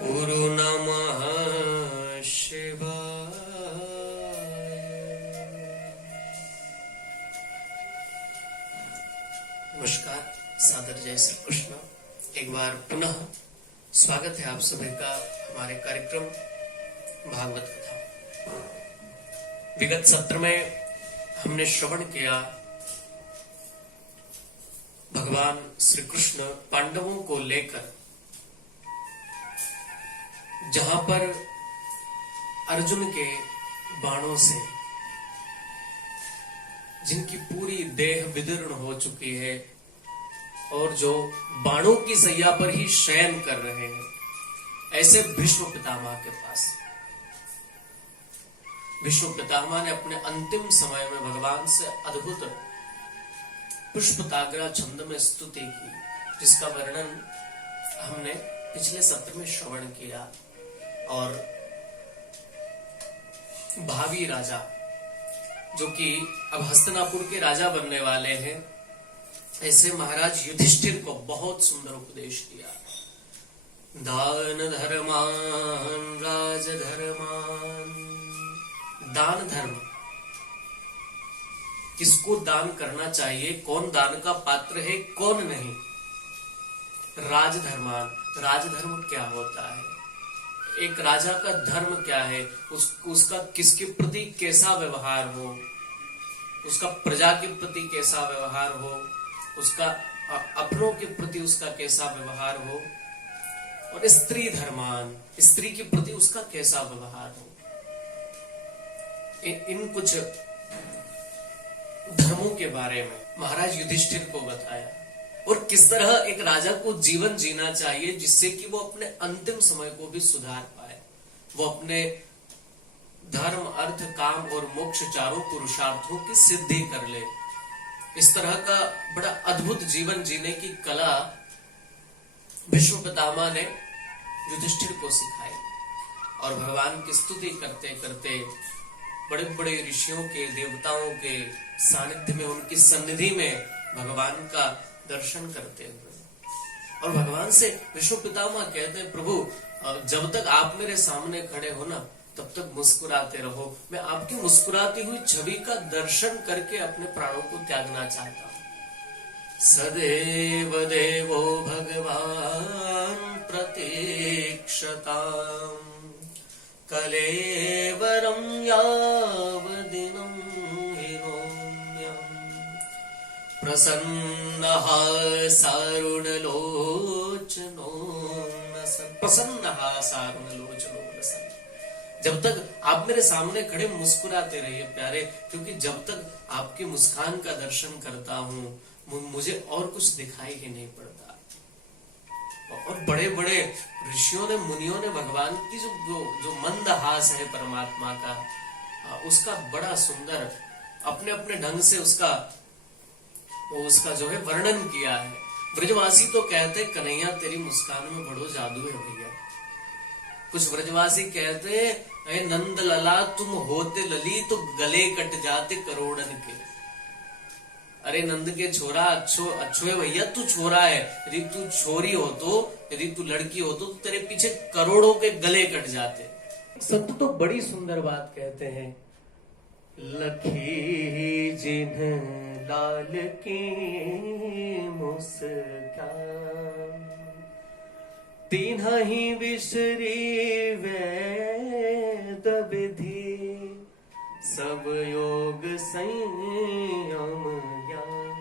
गुरु नमः शिवाय। नमस्कार, सादर जय श्री कृष्ण। एक बार पुनः स्वागत है आप सभी का हमारे कार्यक्रम भागवत कथा। विगत सत्र में हमने श्रवण किया भगवान श्री कृष्ण पांडवों को लेकर जहां पर अर्जुन के बाणों से जिनकी पूरी देह विदीर्ण हो चुकी है और जो बाणों की सैया पर ही शयन कर रहे हैं, ऐसे भीष्म पितामह के पास भीष्म पितामह ने अपने अंतिम समय में भगवान से अद्भुत पुष्पताग्रा छंद में स्तुति की, जिसका वर्णन हमने पिछले सत्र में श्रवण किया। और भावी राजा जो कि अब हस्तिनापुर के राजा बनने वाले हैं, ऐसे महाराज युधिष्ठिर को बहुत सुंदर उपदेश दिया। दान धर्मान राज धर्मान। दान धर्म, किसको दान करना चाहिए, कौन दान का पात्र है कौन नहीं। राजधर्मान, राजधर्म क्या होता है, एक राजा का धर्म क्या है, उसका किसके प्रति कैसा व्यवहार हो, उसका प्रजा के प्रति कैसा व्यवहार हो, उसका अपनों के प्रति उसका कैसा व्यवहार हो, और स्त्री धर्मान, स्त्री के प्रति उसका कैसा व्यवहार हो। इन कुछ धर्मों के बारे में महाराज युधिष्ठिर को बताया और किस तरह एक राजा को जीवन जीना चाहिए जिससे कि वो अपने अंतिम समय को भी सुधार पाए, वो अपने धर्म अर्थ काम और मोक्ष चारों पुरुषार्थों की सिद्धि कर ले। इस तरह का बड़ा अद्भुत जीवन जीने की कला भीष्म पितामह ने युधिष्ठिर को सिखाई। और भगवान की स्तुति करते करते बड़े बड़े ऋषियों के, देवताओं के सानिध्य में, उनकी सन्निधि में भगवान का दर्शन करते हुए और भगवान से विष्णु पितामह कहते हैं, प्रभु जब तक आप मेरे सामने खड़े हो ना, तब तक मुस्कुराते रहो। मैं आपकी मुस्कुराती हुई छवि का दर्शन करके अपने प्राणों को त्यागना चाहता हूं। सदैव देवो भगवान प्रतीक्षताम् कलेवरं यावदिनं प्रसन्नः सारुणलोचनो नसन्। प्रसन्नः सारुणलोचनो नसन्। जब तक आप मेरे सामने खड़े मुस्कुराते रहिए प्यारे, क्योंकि जब तक आपकी मुस्कान का दर्शन करता हूं मुझे और कुछ दिखाई ही नहीं पड़ता। और बड़े बड़े ऋषियों ने, मुनियों ने भगवान की जो मंदहास है परमात्मा का, उसका बड़ा सुंदर अपने अपने ढंग से उसका जो है वर्णन किया है। ब्रजवासी तो कहते कन्हैया तेरी मुस्कान में बड़ो जादू है भैया। कुछ ब्रजवासी कहते हैं नंद लला तुम होते लली तो गले कट जाते करोड़न के। अरे नंद के छोरा अच्छो है भैया, तू छोरा है, यदि तू छोरी हो तो, यदि तू लड़की हो तो तेरे पीछे करोड़ों के गले कट जाते। संत तो बड़ी सुंदर बात कहते हैं, लखी जिन्ह लाल की मुस्कान, तीन्हा ही बिसरी वेद विधि, सब योग संयम ज्ञान।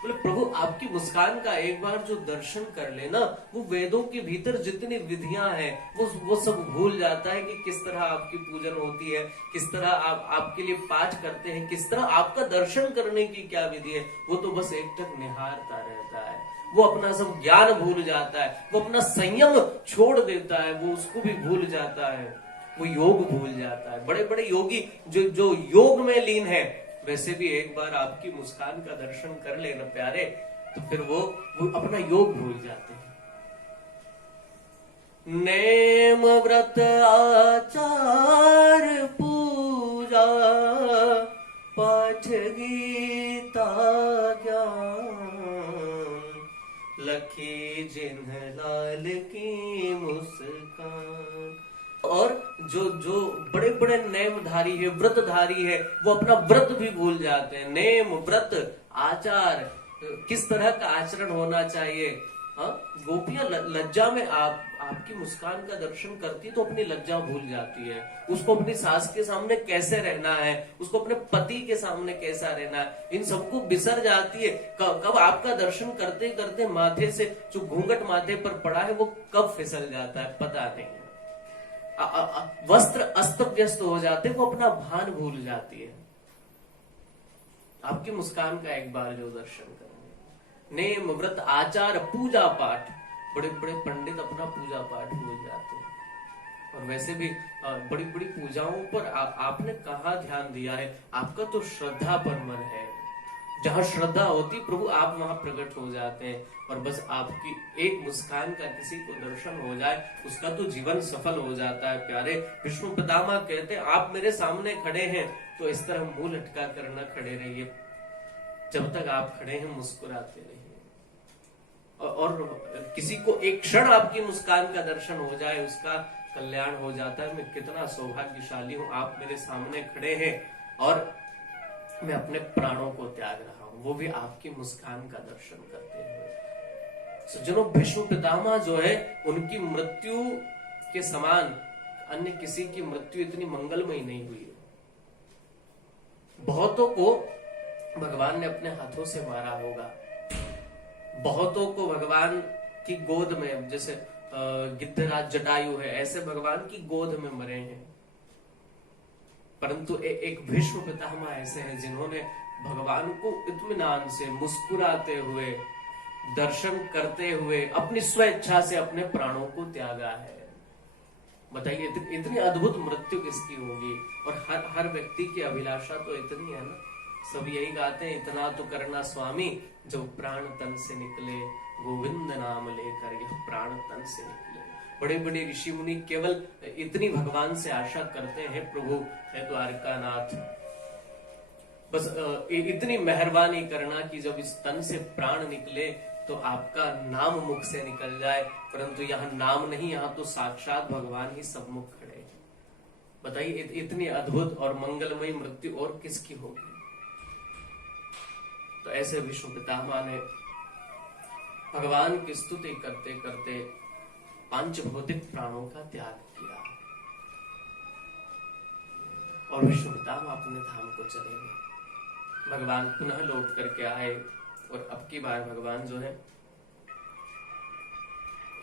बोले प्रभु आपकी मुस्कान का एक बार जो दर्शन कर लेना, वो वेदों के भीतर जितनी विधियां हैं वो सब भूल जाता है कि किस तरह आपकी पूजन होती है, किस तरह आप आपके लिए पाठ करते हैं, किस तरह आपका दर्शन करने की क्या विधि है। वो तो बस एक टक निहारता रहता है, वो अपना सब ज्ञान भूल जाता है, वो अपना संयम छोड़ देता है, वो उसको भी भूल जाता है, वो योग भूल जाता है। बड़े बड़े योगी जो योग में लीन है, वैसे भी एक बार आपकी मुस्कान का दर्शन कर लेना प्यारे, तो फिर वो अपना योग भूल जाते हैं। नेम व्रत आचार पूजा पाठ गीता ज्ञान, लखी जिन्ह लाल की मुस्कान। और जो जो बड़े बड़े नेमधारी है, व्रतधारी है, वो अपना व्रत भी भूल जाते हैं। नेम, व्रत, आचार, किस तरह का आचरण होना चाहिए। हाँ, गोपियां लज्जा में आपकी मुस्कान का दर्शन करती तो अपनी लज्जा भूल जाती है। उसको अपनी सास के सामने कैसे रहना है, उसको अपने पति के सामने कैसा रहना है, इन सबको बिसर जाती है। कब आपका दर्शन करते करते माथे से जो घूंघट माथे पर पड़ा है वो कब फिसल जाता है पता नहीं। वस्त्र अस्त व्यस्त हो जाते, वो अपना भान भूल जाती है। आपकी मुस्कान का एक बार जो दर्शन करेंगे। नेम, व्रत, आचार, पूजा पाठ, बड़े बड़े पंडित अपना पूजा पाठ भूल जाते हैं। और वैसे भी बड़ी बड़ी पूजाओं पर आपने कहा ध्यान दिया है। आपका तो श्रद्धा पर मन है। जहां श्रद्धा होती प्रभु आप वहां प्रकट हो जाते हैं। और बस आपकी एक मुस्कान का किसी को दर्शन हो जाए, उसका तो जीवन सफल हो जाता है। प्यारे विष्णु पितामह कहते हैं, आप मेरे सामने खड़े हैं तो इस तरह मुंह लटका कर न खड़े रहिए। जब तक आप खड़े हैं मुस्कुराते रहिए। और किसी को एक क्षण आपकी मुस्कान का दर्शन हो जाए, उसका कल्याण हो जाता है। मैं कितना सौभाग्यशाली हूं, आप मेरे सामने खड़े हैं और मैं अपने प्राणों को त्याग रहा हूं, वो भी आपकी मुस्कान का दर्शन करते हुए। सज्जनों, भीष्म पितामह जो है उनकी मृत्यु के समान अन्य किसी की मृत्यु इतनी मंगलमयी नहीं हुई है। बहुतों को भगवान ने अपने हाथों से मारा होगा, बहुतों को भगवान की गोद में, जैसे गिद्धराज जटायु है, ऐसे भगवान की गोद में मरे हैं। परंतु एक भीष्म पितामह ऐसे हैं जिन्होंने भगवान को इत्मीनान से, मुस्कुराते हुए, दर्शन करते हुए अपनी स्वेच्छा से अपने प्राणों को त्यागा है। बताइए इतनी अद्भुत मृत्यु किसकी होगी। और हर व्यक्ति की अभिलाषा तो इतनी है ना, सब यही गाते हैं, इतना तो करना स्वामी जब प्राण तन से निकले, गोविंद नाम लेकर यह प्राण तन से निकले। बड़े बड़े ऋषि मुनि केवल इतनी भगवान से आशा करते हैं, प्रभु है द्वारकानाथ, बस इतनी मेहरबानी करना कि जब इस तन से प्राण निकले तो आपका नाम मुख से निकल जाए। परंतु यहाँ नाम नहीं, यहाँ तो साक्षात भगवान ही सबमुख खड़े हैं। बताइए इतनी अद्भुत और मंगलमयी मृत्यु और किसकी होगी। तो ऐसे विष्णु पितामह ने भगवान की स्तुति करते करते पांच भौतिक प्राणों का त्याग किया और विष्णु पितामह अपने धाम को चले गए। भगवान पुनः लौट करके आए और अब की बार भगवान जो है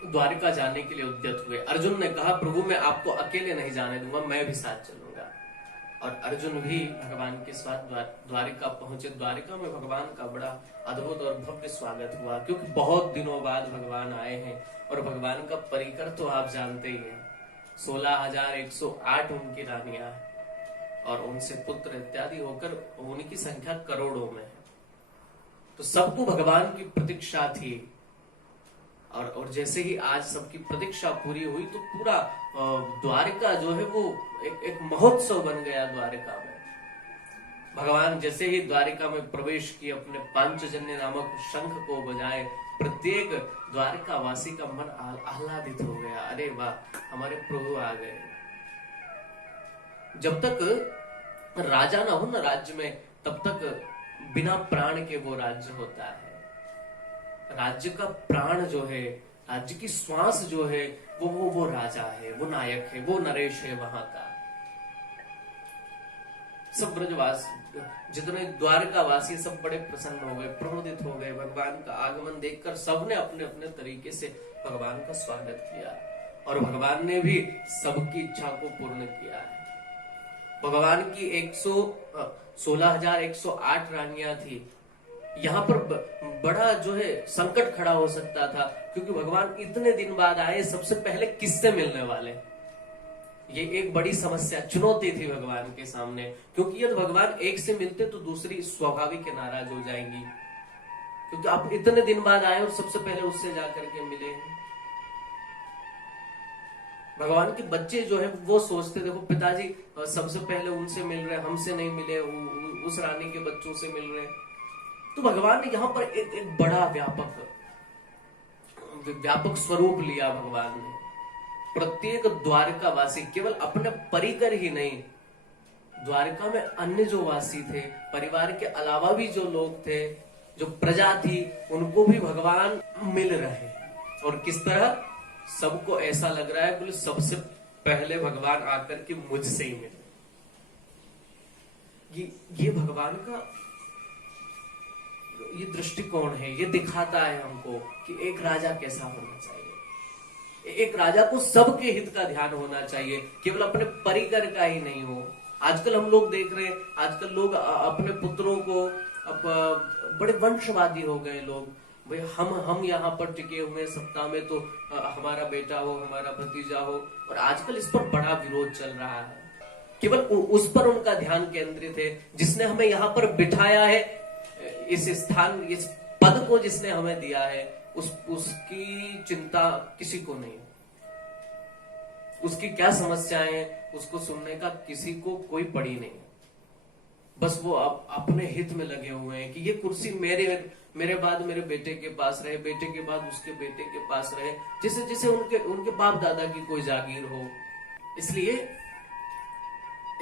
द्वारिका जाने के लिए उद्यत हुए। अर्जुन ने कहा, प्रभु मैं आपको अकेले नहीं जाने दूंगा, मैं भी साथ चलूंगा। और अर्जुन भी भगवान के साथ द्वारिका पहुंचे। द्वारिका में भगवान का बड़ा अद्भुत और भव्य स्वागत हुआ, क्योंकि बहुत दिनों बाद भगवान आए हैं। और भगवान का परिकर तो आप जानते ही हैं, 16,108 उनकी रानियां और उनसे पुत्र इत्यादि होकर उनकी संख्या करोड़ों में है। तो सबको भगवान की प्रतीक्षा थी। और जैसे ही आज सबकी प्रतीक्षा पूरी हुई तो पूरा द्वारिका जो है वो एक महोत्सव बन गया। द्वारिका में भगवान जैसे ही द्वारिका में प्रवेश किए, अपने पांचजन्य नामक शंख को बजाए, प्रत्येक द्वारिका वासी का मन आह्लादित हो गया। अरे वाह, हमारे प्रभु आ गए। जब तक राजा ना हो ना राज्य में, तब तक बिना प्राण के वो राज्य होता है। राज्य का प्राण जो है, राज्य की श्वास जो है, वो राजा है, वो नायक है, वो नरेश है वहां का। सब ब्रजवास, जितने द्वारकावासी सब बड़े प्रसन्न हो गए, प्रमोदित हो गए। भगवान का आगमन देखकर सबने अपने अपने तरीके से भगवान का स्वागत किया और भगवान ने भी सबकी इच्छा को पूर्ण किया है। भगवान की 16,108 रानियां थी। यहाँ पर बड़ा जो है संकट खड़ा हो सकता था, क्योंकि भगवान इतने दिन बाद आए, सबसे पहले किससे मिलने वाले। ये एक बड़ी समस्या, चुनौती थी भगवान के सामने, क्योंकि यदि भगवान एक से मिलते तो दूसरी स्वाभाविक नाराज हो जाएंगी, क्योंकि आप इतने दिन बाद आए और सबसे पहले उससे जाकर के मिले। भगवान के बच्चे जो है वो सोचते, देखो पिताजी सबसे पहले उनसे मिल रहे, हमसे नहीं मिले, उस रानी के बच्चों से मिल रहे। तो भगवान ने यहाँ पर एक बड़ा व्यापक स्वरूप लिया भगवान ने। प्रत्येक द्वारकावासी केवल अपने परिकर ही नहीं, द्वारका में अन्य जो वासी थे, परिवार के अलावा भी जो लोग थे, जो प्रजा थी, उनको भी भगवान मिल रहे। और किस तरह सबको ऐसा लग रहा है बोले सबसे पहले भगवान आकर के मुझसे ही मिले। ये भगवान का ये दृष्टिकोण है, ये दिखाता है हमको कि एक राजा कैसा होना चाहिए। एक राजा को सबके हित का ध्यान होना चाहिए, केवल अपने परिकर का ही नहीं हो। आजकल हम लोग देख रहे हैं, आजकल लोग अपने पुत्रों को बड़े वंशवादी हो गए लोग, भाई हम यहाँ पर टिके हुए सत्ता में तो हमारा बेटा हो, हमारा भतीजा हो। और आजकल इस पर बड़ा विरोध चल रहा है। केवल उस पर उनका ध्यान केंद्रित है जिसने हमें यहाँ पर बिठाया है, इस स्थान, इस पद को जिसने हमें दिया है, उसकी चिंता किसी को नहीं। उसकी क्या समस्याएं, उसको सुनने का किसी को कोई पड़ी नहीं। बस वो अपने हित में लगे हुए हैं कि ये कुर्सी मेरे बाद मेरे बेटे के पास रहे, बेटे के बाद उसके बेटे के पास रहे, जैसे जैसे उनके बाप दादा की कोई जागीर हो। इसलिए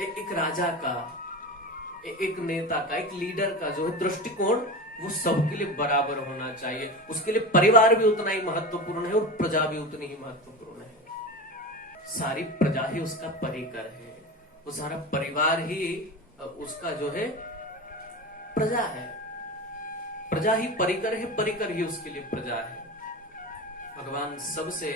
एक राजा का, एक नेता का, एक लीडर का जो है दृष्टिकोण, वो सबके लिए बराबर होना चाहिए। उसके लिए परिवार भी उतना ही महत्वपूर्ण है और प्रजा भी उतनी ही महत्वपूर्ण है। सारी प्रजा ही उसका परिकर है, वो सारा परिवार ही उसका जो है प्रजा है। प्रजा ही परिकर है, परिकर ही उसके लिए प्रजा है। भगवान सबसे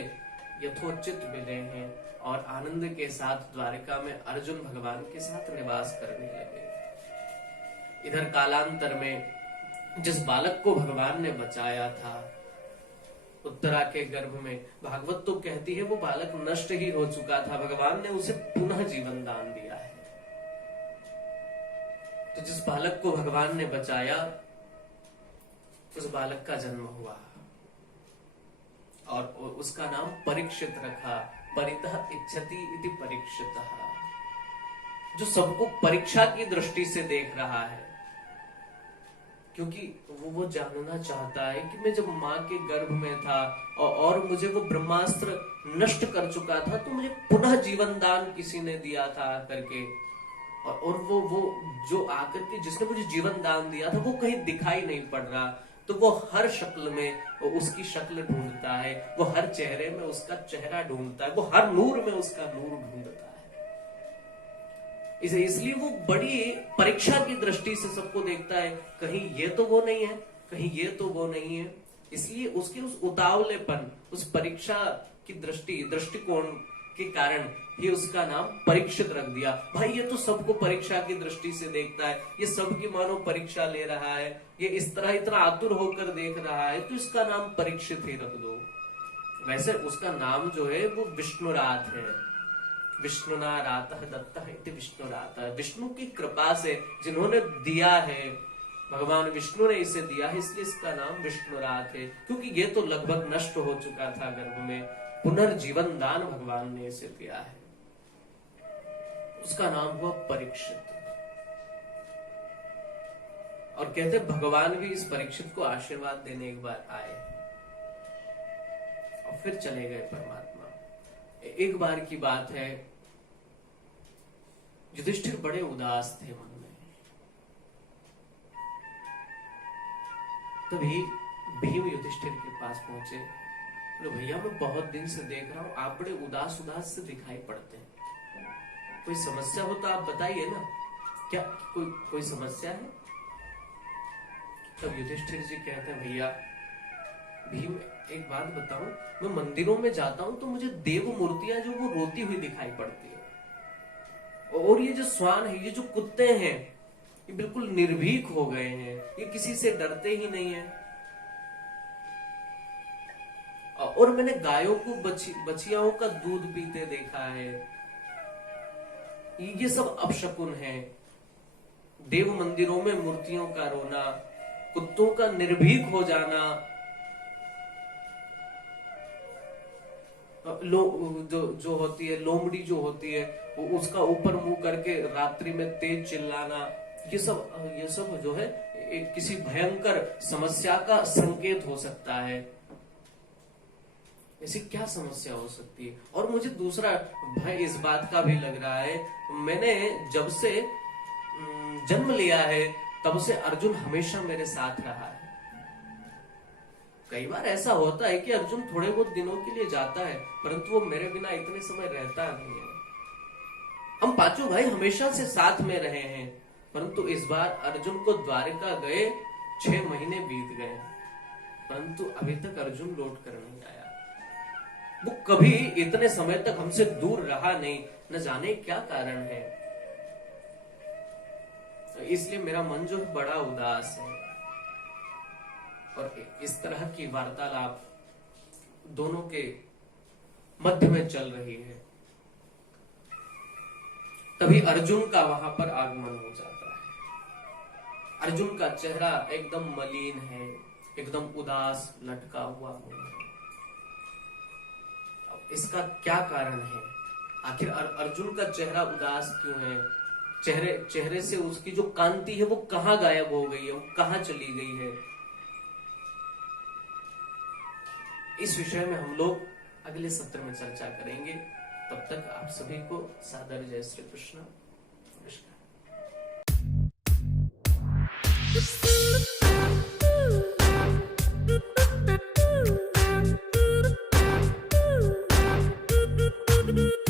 यथोचित मिले हैं और आनंद के साथ द्वारिका में अर्जुन भगवान के साथ निवास करने लगे। इधर कालांतर में जिस बालक को भगवान ने बचाया था उत्तरा के गर्भ में, भागवत तो कहती है वो बालक नष्ट ही हो चुका था, भगवान ने उसे पुनः जीवन दान दिया है। तो जिस बालक को भगवान ने बचाया, उस बालक का जन्म हुआ और उसका नाम परीक्षित रखा। परितः इच्छति इति परीक्षितः, जो सबको परीक्षा की दृष्टि से देख रहा है, क्योंकि वो जानना चाहता है कि मैं जब मां के गर्भ में था और मुझे वो ब्रह्मास्त्र नष्ट कर चुका था, तो मुझे पुनः जीवन दान किसी ने दिया था आकर के। और वो जो आकर के जिसने मुझे जीवन दान दिया था वो कहीं दिखाई नहीं पड़ रहा, तो वो हर शक्ल में उसकी शक्ल ढूंढता है, वो हर चेहरे में उसका चेहरा ढूंढता है, वो हर नूर में उसका नूर ढूंढता है। इसलिए वो बड़ी परीक्षा की दृष्टि से सबको देखता है, कहीं ये तो वो नहीं है, कहीं ये तो वो नहीं है। इसलिए उसके उस उतावलेपन, उस परीक्षा की दृष्टिकोण के कारण ही उसका नाम परीक्षित रख दिया। भाई ये तो सबको परीक्षा की दृष्टि से देखता है, ये सबकी मानो परीक्षा ले रहा है, ये इस तरह इतना आतुर होकर देख रहा है, तो इसका नाम परीक्षित ही रख दो। वैसे उसका नाम जो है वो विष्णुरात है। विष्णुना रातः दत्तः इति विष्णुरातः, विष्णु की कृपा से जिन्होंने दिया है, भगवान विष्णु ने इसे दिया है, इसलिए इसका नाम विष्णुरात है। क्योंकि ये तो लगभग नष्ट हो चुका था गर्भ में, पुनर्जीवन दान भगवान ने इसे दिया है। उसका नाम हुआ परीक्षित। और कहते भगवान भी इस परीक्षित को आशीर्वाद देने एक बार आए और फिर चले गए परमात्मा। एक बार की बात है, युधिष्ठिर बड़े उदास थे मन में। तभी भीम युधिष्ठिर के पास पहुंचे, बोले भैया मैं बहुत दिन से देख रहा हूं आप बड़े उदास से दिखाई पड़ते हैं, कोई समस्या हो तो आप बताइए ना, क्या कोई समस्या है? तब युधिष्ठिर जी कहते हैं भैया भीम एक बात बताऊं, मैं मंदिरों में जाता हूं तो मुझे देव मूर्तियां जो वो रोती हुई दिखाई पड़ती है, और ये जो श्वान है, ये जो कुत्ते हैं, ये बिल्कुल निर्भीक हो गए हैं, ये किसी से डरते ही नहीं है। और मैंने गायों को बछियाओं का दूध पीते देखा है, ये सब अपशकुन है। देव मंदिरों में मूर्तियों का रोना, कुत्तों का निर्भीक हो जाना, जो होती है लोमड़ी जो होती है वो उसका ऊपर मुंह करके रात्रि में तेज चिल्लाना, ये सब जो है एक किसी भयंकर समस्या का संकेत हो सकता है। ऐसी क्या समस्या हो सकती है? और मुझे दूसरा भय इस बात का भी लग रहा है, मैंने जब से जन्म लिया है तब से अर्जुन हमेशा मेरे साथ रहा है। कई बार ऐसा होता है कि अर्जुन थोड़े बहुत दिनों के लिए जाता है, परंतु वो मेरे बिना इतने समय रहता नहीं है। हम पांचों भाई हमेशा से साथ में रहे हैं, परंतु इस बार अर्जुन को द्वारिका गए 6 महीने बीत गए, परंतु अभी तक अर्जुन लौट कर नहीं आया। वो कभी इतने समय तक हमसे दूर रहा नहीं, न जाने क्या कारण है। तो इसलिए मेरा मन जो है बड़ा उदास है। और इस तरह की वार्तालाप दोनों के मध्य में चल रही है, तभी अर्जुन का वहां पर आगमन हो जाता है। अर्जुन का चेहरा एकदम मलिन है, एकदम उदास लटका हुआ है। अब इसका क्या कारण है? आखिर अर्जुन का चेहरा उदास क्यों है? चेहरे से उसकी जो कांति है वो कहां गायब हो गई है, वो कहां चली गई है? इस विषय में हम लोग अगले सत्र में चर्चा करेंगे। तब तक आप सभी को सादर जय श्री कृष्ण। नमस्कार।